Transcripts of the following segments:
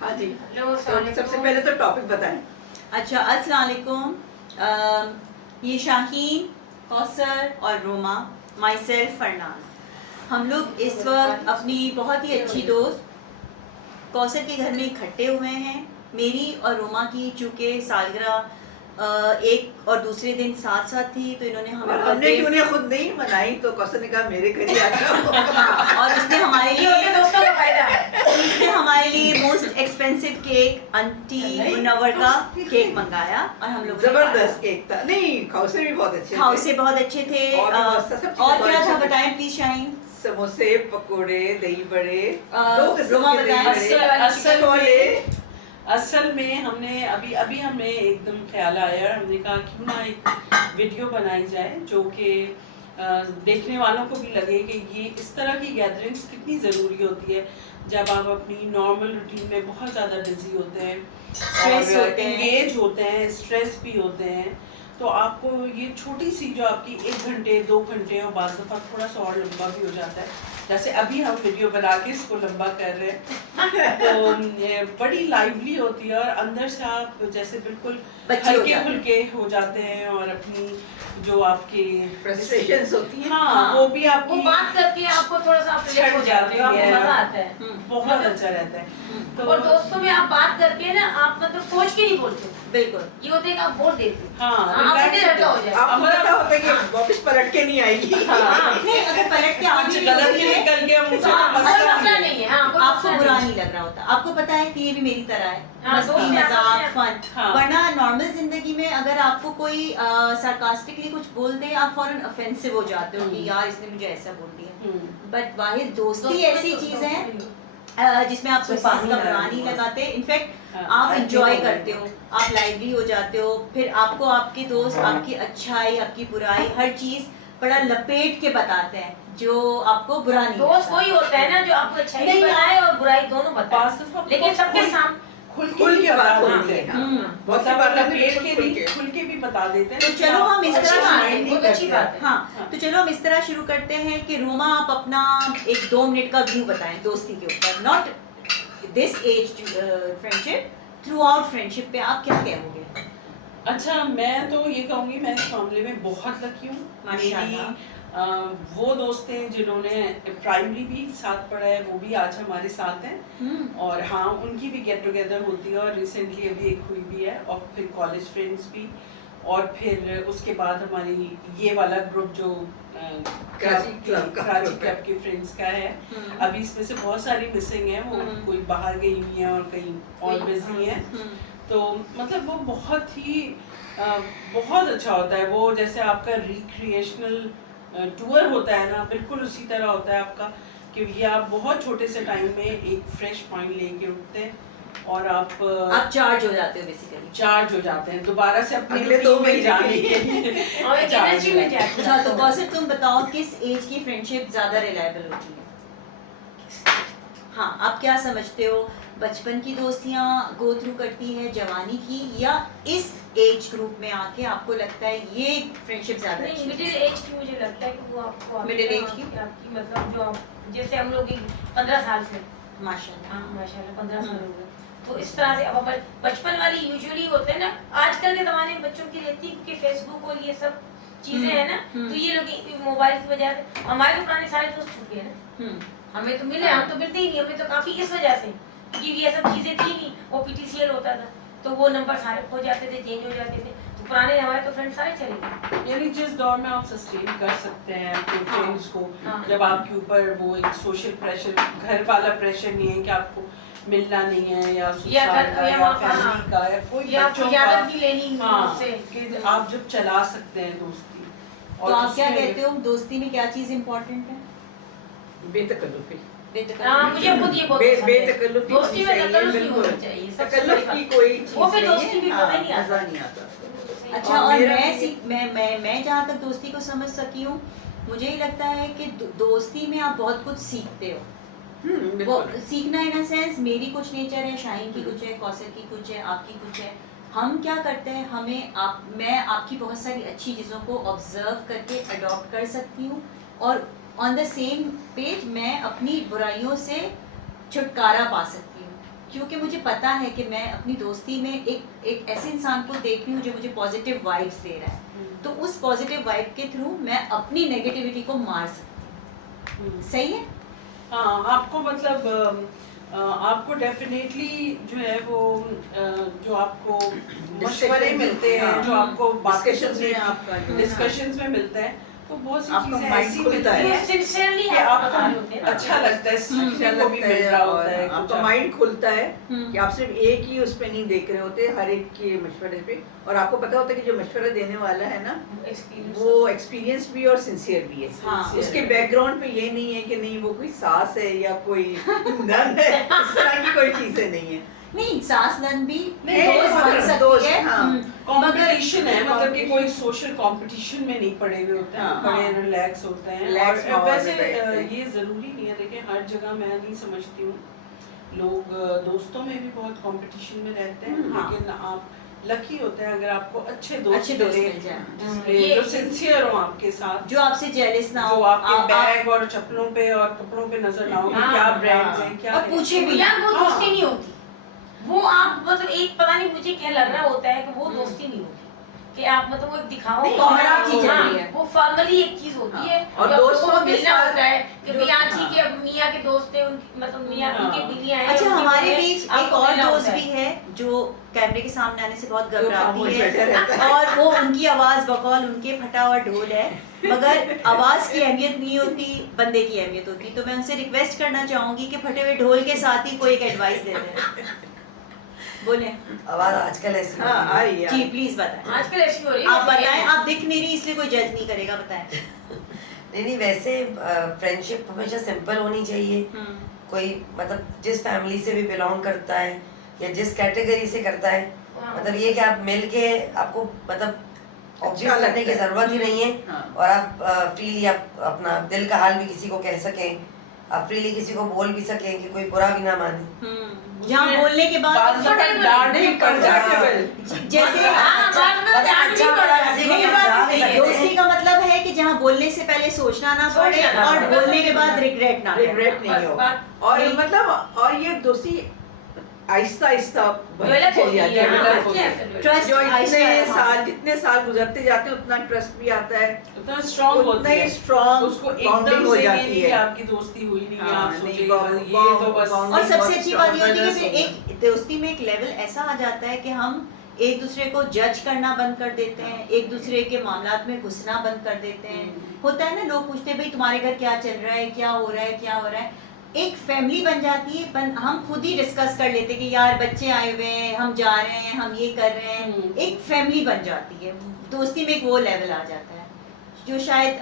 हाँ जी। हेलो, तो सबसे पहले तो टॉपिक बताएं। अच्छा, अस्सलाम वालेकुम। ये शाहीन, कौसर और रोमा, माई सेल्फ फरनाज, हम लोग इस वक्त अपनी बहुत ही अच्छी दोस्त कौसर के घर में इकट्ठे हुए हैं। मेरी और रोमा की चूँकि सालगिरह एक और दूसरे दिन साथ साथ थी, तो इन्होंने हमें और हमने क्यों नहीं खुद नहीं मनाई, तो कौसर ने कहा मेरे घर ही आ जाओ। और उसने हमारे लिए दोस्तों का फायदा है। उसने हमारे लिए most expensive cake aunty Munawwar का केक मंगाया और हम लोग जबरदस्त केक था। नहीं, खाउसे भी बहुत अच्छे थे। खाउसे बहुत अच्छे थे। और भी बहुत सब चीज़ें और बहुत क्या अच्छी था थी। बताएं प्लीज शाहीन। समोसे, पकोड़े, दही बड़े, दो किस्म रोमा के दही बताएं। बड़े, असल में हमने अभी हमें एकदम ख्याल आया, हमने कहा क्यों ना एक वीडियो बनाई जाए जो कि देखने वालों को भी लगे कि ये इस तरह की गैदरिंग्स कितनी ज़रूरी होती है जब आप अपनी नॉर्मल रूटीन में बहुत ज़्यादा बिजी होते हैं और एंगेज होते हैं, स्ट्रेस भी होते हैं, तो आपको ये छोटी सी जो आपकी 1 घंटे 2 घंटे और बाज़ दफ़ा थोड़ा सा और लंबा भी हो जाता है, जैसे अभी हम वीडियो बना के इसको लंबा कर रहे हैं तो ये बड़ी लाइवली होती है और अंदर से आप जैसे बिल्कुल हल्के फुल्के हो जाते हैं और अपनी जो आपकी फ्रस्ट्रेशंस होती हैं, हाँ वो भी आपको वो बात करके आपको थोड़ा सा रिलैक्स हो जाते हो, आपको मजा आता है। बहुत अच्छा रहता है। तो और दोस्तों में आप बात करके ना आप मतलब सोच के नहीं बोलते, बिल्कुल ये होता है कि आप बोल देते हो। हाँ, आप अपने रटा हो जाए। आपको पता होता है कि वापस पलट के नहीं आएगी। नहीं, अगर पलट के आ कुछ भी गलत रही भी है, निकल गया मुझसे हाँ, तो कोई मसला मसला नहीं नहीं है। हाँ, कोई आपको मसला बुरा नहीं नहीं लग रहा होता। आपको पता है कि ये भी मेरी तरह है, हाँ, मस्ती दोस्त हैं, मजाक दोस्त फन। हाँ। वरना नॉर्मल जिंदगी में अगर आपको कोई सार्कास्टिकली कुछ बोल दे, आप फौरन ऑफेंसिव हो जाते हो कि यार इसने मुझे ऐसा बोल दिया। बट वाहिद दोस्ती ऐसी चीज है जिसमें आप किसी का बुरा नहीं लगाते। इनफैक्ट आप इंजॉय करते हो, आप लाइवली हो जाते हो, फिर आपको आपके दोस्त आपकी अच्छाई आपकी बुराई हर चीज बड़ा लपेट के बताते हैं जो आपको बुरा नहीं दोस्त लगता। वही होता है ना जो आपको अच्छाई भी नहीं, बताए और बुराई दोनों बताए, लेकिन सबके सामने खुल के बात होती है। बहुत सी बात खुल के भी बता देते हैं। तो चलो हम इस तरह बहुत अच्छी बात है। हाँ, तो चलो हम इस तरह शुरू करते हैं कि रोमा आप अपना एक 2 मिनट का व्यू बताएं दोस्ती के ऊपर, not this age friendship, throughout friendship पे आप क्या कहोगे? अच्छा, मैं तो ये कहूँगी मैं इस मामले में बहुत लकी हूँ। मेरी वो दोस्त हैं जिन्होंने प्राइमरी भी साथ पढ़ा है, वो भी आज हमारे साथ हैं और हाँ उनकी भी गेट टुगेदर होती है और रिसेंटली अभी एक हुई भी है और फिर कॉलेज फ्रेंड्स भी और फिर उसके बाद हमारी ये वाला ग्रुप जो कराची क्लब के फ्रेंड्स का है। अभी इसमें से बहुत सारी मिसिंग है, वो कोई बाहर गई हुई है और कहीं और बिजी है, तो मतलब वो बहुत ही बहुत अच्छा होता है। वो जैसे आपका रिक्रिएशनल टूर होता है ना, बिल्कुल उसी तरह होता है आपका, क्योंकि आप बहुत छोटे से टाइम में एक फ्रेश माइंड लेके उठते हैं और आप चार्ज हो जाते हो, बेसिकली चार्ज हो जाते हैं दोबारा से अपने अगले 2 महीने जाने के लिए और एक एनर्जी में जाते अच्छा, तो कौसर तुम बताओ किस एज की फ्रेंडशिप ज्यादा रिलायबल होती है? हाँ, आप क्या समझते हो, बचपन की दोस्तियां गो थ्रू करती है जवानी की, या इस एज ग्रुप में आके आपको लगता है ये फ्रेंडशिप ज्यादा नहीं, अच्छी है? मिडिल एज की मुझे लगता है कि वो आपको मिडिल एज की? आपकी मतलब जो जैसे हम लोग 15 साल से, माशाल्लाह। हाँ माशाल्लाह 15 साल हो गए, तो इस तरह से अब बचपन वाली यूजुअली होते हैं ना, आजकल के ज़माने में बच्चों की रहती है क्योंकि फेसबुक और ये सब चीज़ें हैं ना, तो ये लोग मोबाइल की वजह से, हमारे तो पुराने सारे दोस्त छूट गए ना, हमें तो मिले, हम तो मिलते ही नहीं, हमें तो काफ़ी इस वजह से क्योंकि ये सब चीज़ें थी नहीं, वो PTCL होता था तो वो नंबर सारे खो जाते थे, चेंज हो जाते थे, तो पुराने हमारे तो फ्रेंड सारे चले गए। यानी जिस दौर में आप सस्टेन कर सकते हैं अपने फ्रेंड्स को, जब आपके ऊपर वो एक सोशल प्रेशर, घर वाला प्रेशर नहीं है कि आपको मिलना नहीं है या ससुराल का या फैमिली का या कोई बच्चों का, लेनी हाँ कि आप जब चला सकते हैं दोस्ती। तो आप क्या कहते हो दोस्ती में क्या चीज इम्पोर्टेंट है? बेतकल्लुफी। मुझे खुद ये बहुत बेतकल्लुफी दोस्ती में तकल्लुफ नहीं होना चाहिए, तकल्लुफ की कोई चीज वो फिर दोस्ती भी मजा नहीं आता। नहीं आता। अच्छा, और मैं जहाँ तक दोस्ती को समझ सकी हूँ, मुझे ही लगता है कि दोस्ती में आप बहुत कुछ सीखते हो। वो सीखना इन अ सेंस, मेरी कुछ नेचर है, शाहीन की कुछ है, कौसर की कुछ है, आपकी कुछ है। हम क्या करते हैं, मैं आपकी बहुत सारी अच्छी चीज़ों को ऑब्जर्व करके अडॉप्ट कर सकती हूँ और ऑन द सेम पेज मैं अपनी बुराइयों से छुटकारा पा सकती हूँ। क्योंकि मुझे पता है कि मैं अपनी दोस्ती में एक ऐसे इंसान को देख रही हूँ जो मुझे पॉजिटिव वाइब्स दे रहा है, तो उस पॉजिटिव वाइब के थ्रू मैं अपनी नेगेटिविटी को मार सकती हूँ। सही है? हाँ, आपको मतलब आपको डेफिनेटली जो है वो जो आपको मशवरे मिलते हैं, जो आपको डिस्कशंस में आपका डिस्कशंस में मिलते हैं, तो बहुत सी आपका चीजें mind ऐसी खुलता मिलती है। हैं सिंसियरली कि आपको अच्छा लगता है, सीखने को भी मिल रहा होता है, आपका कुछ माइंड खुलता है कि आप सिर्फ एक ही उस पे नहीं देख रहे होते, हर एक के मशवरे पे, और आपको पता होता है कि जो मशवरा देने वाला है ना वो एक्सपीरियंस भी और सिंसियर भी है। हाँ। उसके बैकग्राउंड पे ये नहीं है कि नहीं वो कोई सास है या कोई नन है, इस तरह की कोई चीजें नहीं है। नहीं, सास नंद भी नहीं, दोस्त बन दोस्त, सकती है। हाँ। कंपटीशन है, मतलब कि competition- कोई सोशल कंपटीशन में नहीं पड़े हुए होते हैं, हाँ। बड़े रिलैक्स होते हैं। Relax और माहौल में वैसे बैठते हैं। ये जरूरी नहीं है, देखिए हर जगह मैं नहीं समझती हूँ, लोग दोस्तों में भी बहुत कंपटीशन में रहते हैं, हाँ। लेकिन आप लकी होते हैं अगर आपको अच्छे दोस्त मिल मिले, जाए, जिसमें जो सिंसियर हो आपके साथ, जो आपसे जेलस ना जो हो, आपके बैग और चप्पलों पे और कपड़ों पे नजर ना हो कि हाँ, क्या हाँ। ब्रांड्स हैं, क्या और है। पूछे भी यार वो हाँ। दोस्ती नहीं होती, वो आप मतलब एक पता नहीं मुझे क्या लग रहा होता है कि वो दोस्ती नहीं होती, कि आप मतलब वो एक दिखाओ नहीं, camaraderie चल हाँ, रही है। वो फॉर्मली एक चीज होती है, और जो दोस्तों आपको के मिलना साथ होता है कि जो- मियाँ ठीक है, मियाँ के दोस्त थे, मतलब मियाँ हाँ। उनके बीवियाँ हैं, अच्छा, उनके हमारे बच्चे, बीच एक आपको और मिलना दोस्त होता भी है जो कैमरे के सामने आने से बहुत जो खामोश घबराती बैठा रहता है, और वो उनकी आवाज बकौल उनके फटा हुआ ढोल है, मगर आवाज की अहमियत नहीं होती, बंदे की अहमियत होती। तो मैं उनसे रिक्वेस्ट करना चाहूंगी कि फटे हुए ढोल के साथ ही कोई एक एडवाइस दे दें। बोले आवाज आजकल ऐसी हाँ, हो रही है। आई जी, यार। प्लीज बताएं। आजकल ऐसी हो रही है, आप वैसे बताएं, ये- आप दिख नहीं रही इसलिए कोई जज नहीं करेगा, बताएं। नहीं वैसे फ्रेंडशिप हमेशा सिंपल होनी चाहिए। कोई मतलब जिस फैमिली से भी बिलोंग करता है या जिस कैटेगरी से करता है, हाँ। मतलब ये कि आप मिल के आपको मतलब ऑब्जेक्ट अच्छा करने की लगता है। जरूरत ही नहीं है, हाँ। और आप फ्रीली आप अपना दिल का हाल भी किसी को कह सकें, आप फ्रीली किसी को बोल भी सकें कि कोई बुरा भी ना माने। जहाँ बोलने के बाद बात comfortable डांट भी नहीं, पड़ जाए। comfortable। जैसे हाँ, बात में ध्यान भी पड़ रहा है। किसी को मेरी समझा बात भी सकते हैं। दोस्ती का मतलब है कि जहाँ बोलने से पहले सोचना ना पड़े सोचना ना और पड़े। बोलने के बाद रिग्रेट ना रिग्रेट करना। नहीं बस हो, बात- और नहीं। मतलब और ये दोस्ती आहिस्ता आहिस्ता डेवलप चली होती जाती है, है, हाँ, डेवलप होती है। absolutely। Trust जो आहिस्ता- जितने साल गुजरते जाते हैं उतना ट्रस्ट भी आता है, उतना स्ट्रांग उतना होती है, ही स्ट्रांग उसको बॉन्डिंग एकदम हो से ये जाती नहीं कि है। आपकी दोस्ती हुई नहीं है, हाँ, आप नहीं, सोचेंगे बॉन्ड- ये तो बस बॉन्ड- और सबसे बहुत अच्छी बात ये होती है strong कि एक दोस्ती में एक लेवल ऐसा आ जाता है कि हम एक दूसरे को जज करना बंद कर देते हैं, एक दूसरे के मामलात में घुसना बंद कर देते हैं। होता है ना, लोग पूछते हैं भाई तुम्हारे घर क्या चल रहा है, क्या हो रहा है, क्या हो रहा है। एक फैमिली बन जाती है, हम खुद ही डिस्कस कर लेते हैं कि यार बच्चे आए हुए हैं, हम जा रहे हैं, हम ये कर रहे हैं। एक फैमिली बन जाती है, दोस्ती में एक वो लेवल आ जाता है जो शायद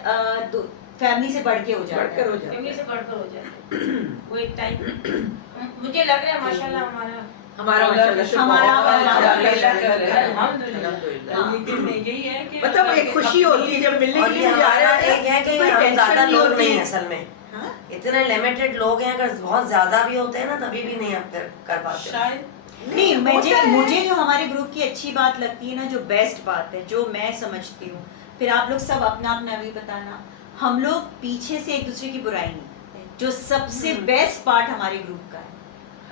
फैमिली से बढ़ के हो जाता बढ़कर हो है। जाता फैमिली है। से बढ़कर हो जाता है वो एक टाइम। मुझे लग रहा है माशाल्लाह हमारा हमारा माशाल्लाह से हमारा बहुत वाला अच्छा अल्लाह है। कर रहा है। अल्हम्दुलिल्लाह। अल्हम्दुलिल्लाह। लेकिन यही है कि मतलब एक खुशी होती है जब मिलने और के ये लिए जा हमारा रहे एक है कि कोई हम टेंशन ज्यादा नहीं लोग होती। नहीं हैं असल में, हाँ? इतने लिमिटेड लोग हैं, अगर बहुत ज्यादा भी होते हैं ना तभी भी नहीं आप कर पाते। शायद नहीं, मुझे होता है। मुझे जो हमारे ग्रुप की अच्छी बात लगती है ना, जो बेस्ट बात है, जो मैं समझती हूँ, फिर आप लोग सब अपना अपना भी बताना, हम लोग पीछे से एक दूसरे की बुराई नहीं करते, जो सबसे बेस्ट पार्ट हमारे ग्रुप का है।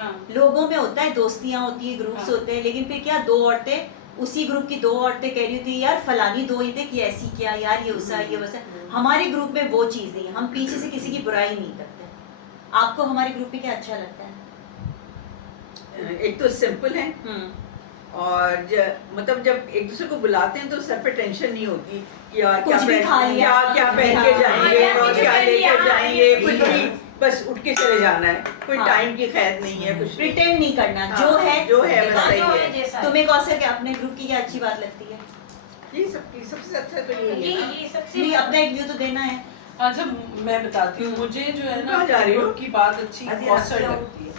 हाँ। लोगों में होता है, दोस्तियां होती है, ग्रुप्स हाँ। होते हैं, लेकिन फिर क्या दो औरतें, उसी ग्रुप की दो औरतें कह रही थी यार फलानी दो ही थे कि ऐसी क्या यार, ये वैसा ये वैसा। हमारे ग्रुप में वो चीज नहीं है, हम पीछे से किसी की बुराई नहीं करते। आपको हमारे ग्रुप में क्या अच्छा लगता है? एक तो सिंपल है, और मतलब जब एक दूसरे को बुलाते हैं तो सर पे टेंशन नहीं होती कि यार कुछ भी खा लिया, क्या पहन के हाँ, जाएंगे हाँ, और कुछ क्या पहन लिया, लेके हाँ, जाएंगे, ये कुछ सही भी है। बस उठ के चले जाना है, कोई हाँ। टाइम की खैर नहीं है, कुछ नहीं। प्रिटेंड नहीं करना, हाँ, जो है जो है बस हाँ, सही जो है है। जैसा है। तुम्हें कौशल के अपने ग्रुप की क्या अच्छी बात लगती है? ये सबसे अच्छा तो यही है ना। ये सबसे नहीं, अपना एक व्यू तो देना है। अच्छा मैं बताती हूँ, मुझे जो है ना कहाँ जा रही हो? ग्रुप की बात अच्छी अभी कौशल रखते हो। लगती है।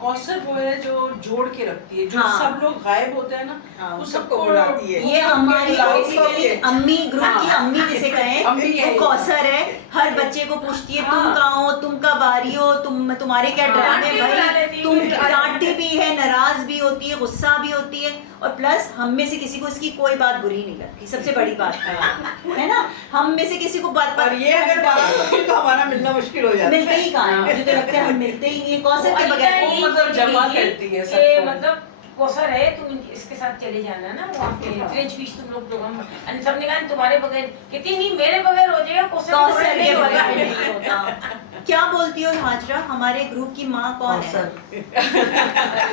कौशल वो है जो जोड़ के रखती है, जो हाँ। सब लोग गायब होते हैं ना, हाँ, वो सबको बुलाती है। ये हमारी बुलाती बेसिकली है। अम्मी, ग्रुप की हाँ। अम्मी जिसे कहें, अम्मी है। वो कौसर है। हर बच्चे को पूछती है तुम हाँ। कहाँ हो, तुम कब आ रही हो, तुम्हारे क्या हाँ। ड्रामे डांटती बुला भाई, लेती है, तुम डांटती डांटती रोती भी है, नाराज भी होती है, गुस्सा भी होती है, और प्लस हम में से किसी को इसकी कोई बात बुरी नहीं लगती, सबसे बड़ी बात है ना। हम में से किसी को बात और ये अगर बात होती तो हमारा मिलना मुश्किल हो जाता है। मिलते ही कहाँ है, मुझे तो लगता है हम मिलते ही नहीं है, कौशल के वो बगैर। यही मतलब जमा चीज़ करती है कि सबको। मतलब कौशल है, तुम इसके साथ चले जाना ना वहाँ पे फ्रेंच फिश तुम लोग प्रोग्राम, और सबने कहा तुम्हारे बगैर, कहती नहीं मेरे बगैर हो जाएगा, कौशल के कौशल बगैर के नहीं बगैर होगा। नहीं होता। क्या बोलती हो हाजरा, हमारे ग्रुप की माँ कौन है?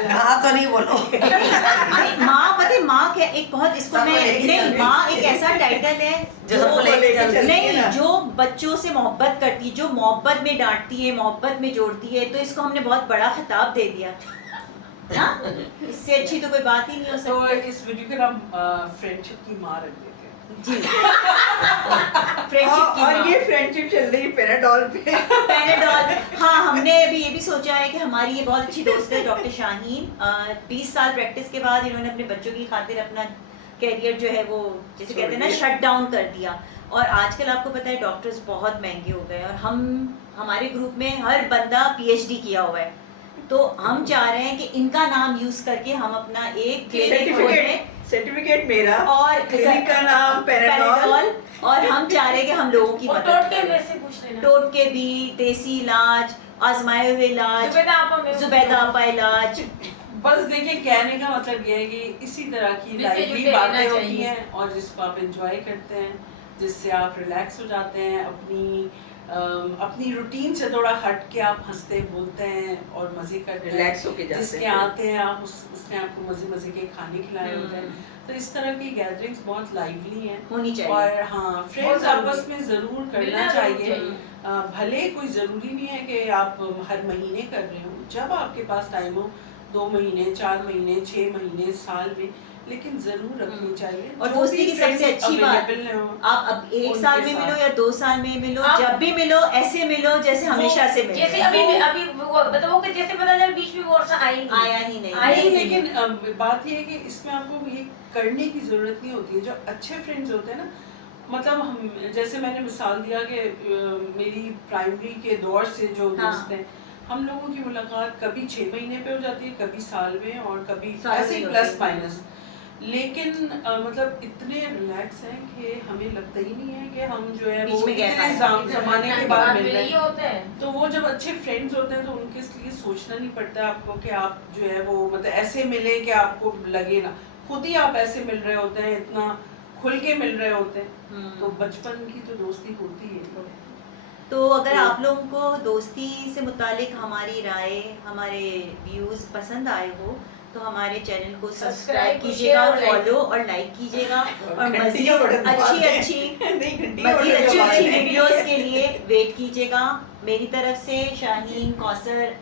हाँ तो नहीं बोलो। अरे माँ, पता है माँ क्या, एक बहुत इसको सबको मैं लेके नहीं, चलती माँ एक ऐसा टाइटल है जो सबको लेके चलती है नहीं, ना। जो बच्चों से मोहब्बत करती, जो मोहब्बत में डांटती है, मोहब्बत में जोड़ती है, तो इसको हमने बहुत बड़ा खिताब दे दिया ना, इससे अच्छी तो कोई बात ही नहीं हो तो सकती। इस वीडियो के नाम फ्रेंडशिप की माँ रख देते हैं। जी फ्रेंडशिप की और माँ। ये फ्रेंडशिप चल रही है पैराडॉल पे। पैराडॉल, हाँ हमने अभी ये भी सोचा है कि हमारी ये बहुत अच्छी दोस्त है डॉक्टर शाहीन, 20 साल प्रैक्टिस के बाद इन्होंने अपने बच्चों की खातिर अपना कैरियर जो है वो जैसे कहते हैं ना शट डाउन कर दिया। और आजकल आपको पता है डॉक्टर्स बहुत महंगे हो गए, और हमारे ग्रुप में हर बंदा PhD किया हुआ है, तो हम चाह रहे हैं कि इनका नाम यूज करके हम अपना एक क्लिनिक खोलें, सर्टिफिकेट मेरा और क्लिनिक का नाम पैराडॉल। और हम चाह रहे हैं कि हम लोगों की और मदद टोटके करें। में से पूछ लेना। टोटके भी, देसी इलाज, आजमाए हुए इलाज, जुबैदा आपा में जुबैदा आपा इलाज। बस देखिए, कहने का मतलब ये है कि इसी तरह की मिलते लाइवली जुलते बातें रहना होती चाहिए। हैं और जिसको आप एंजॉय करते हैं, जिससे आप रिलैक्स हो जाते हैं, अपनी रूटीन से थोड़ा हट के आप हंसते बोलते हैं और मजे करते हैं। रिलैक्स होके जाते जिसके हैं। आते हैं आप उसने आपको मजे मजे के खाने खिलाए होते हैं। तो इस तरह की गैदरिंग्स बहुत लाइवली हैं होनी चाहिए। और हाँ, फ्रेंड्स जरूरी आपस में जरूर करना मिलना जरूर चाहिए। चाहिए। भले कोई ज़रूरी नहीं है कि आप हर महीने कर रहे हो, जब आपके पास टाइम हो, 2 महीने, 4 महीने, 6 महीने, साल में, लेकिन जरूर रखनी चाहिए। और जो दोस्ती भी की सबसे friends अच्छी बात, available हो, आप अब 1 उनके साल में साथ। मिलो या 2 साल में मिलो, आप- जब भी मिलो ऐसे मिलो जैसे हमेशा से मिलो। जैसे अभी वो बताओ कि जैसे पता चला बीच में वो वर्षा आई नहीं। आया ही नहीं। आई नहीं, नहीं। लेकिन बात ये है कि इसमें आपको ये करने की जरूरत नहीं होती है। जो अच्छे फ्रेंड्स होते हैं ना, मतलब हम, जैसे मैंने मिसाल दिया कि मेरी प्राइमरी के दौर से जो हाँ। दोस्त हैं, हम लोगों की मुलाकात कभी 6 महीने पे हो जाती है, कभी साल में, और कभी साल ऐसे में प्लस होती है। माइनस। लेकिन मतलब इतने रिलैक्स हैं कि हमें लगता ही नहीं है कि हम जो है बीच वो में gap इतने आया। जमाने के बाद मिल रहे ये हैं। होता है। तो वो जब अच्छे फ्रेंड्स होते हैं तो उनके लिए सोचना नहीं पड़ता आपको कि आप जो है वो मतलब ऐसे मिले कि आपको लगे ना, खुद ही आप ऐसे मिल रहे होते हैं, इतना खुल के मिल रहे होते हैं। तो बचपन की तो दोस्ती होती है। तो अगर आप लोगों को दोस्ती से मुतालिक हमारी राय, हमारे व्यूज पसंद आए हो, तो हमारे चैनल को सब्सक्राइब Subscribe, कीजिएगा, share और like। फॉलो और लाइक कीजिएगा, और घंटी मजीद का बटन दबा अच्छी दें। अच्छी नहीं, घंटी का मजीद बटन अच्छी दबा अच्छी दें। वीडियोस के लिए वेट कीजिएगा। मेरी तरफ से शाहीन, कौसर,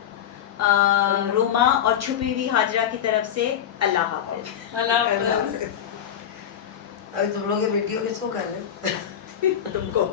रोमा और छुपी हुई हाजरा की तरफ से अल्लाह हाफिज। अल्लाह हाफ़िज़। अभी तुम लोग ये वीडियो किसको कर रहे हो? तुमको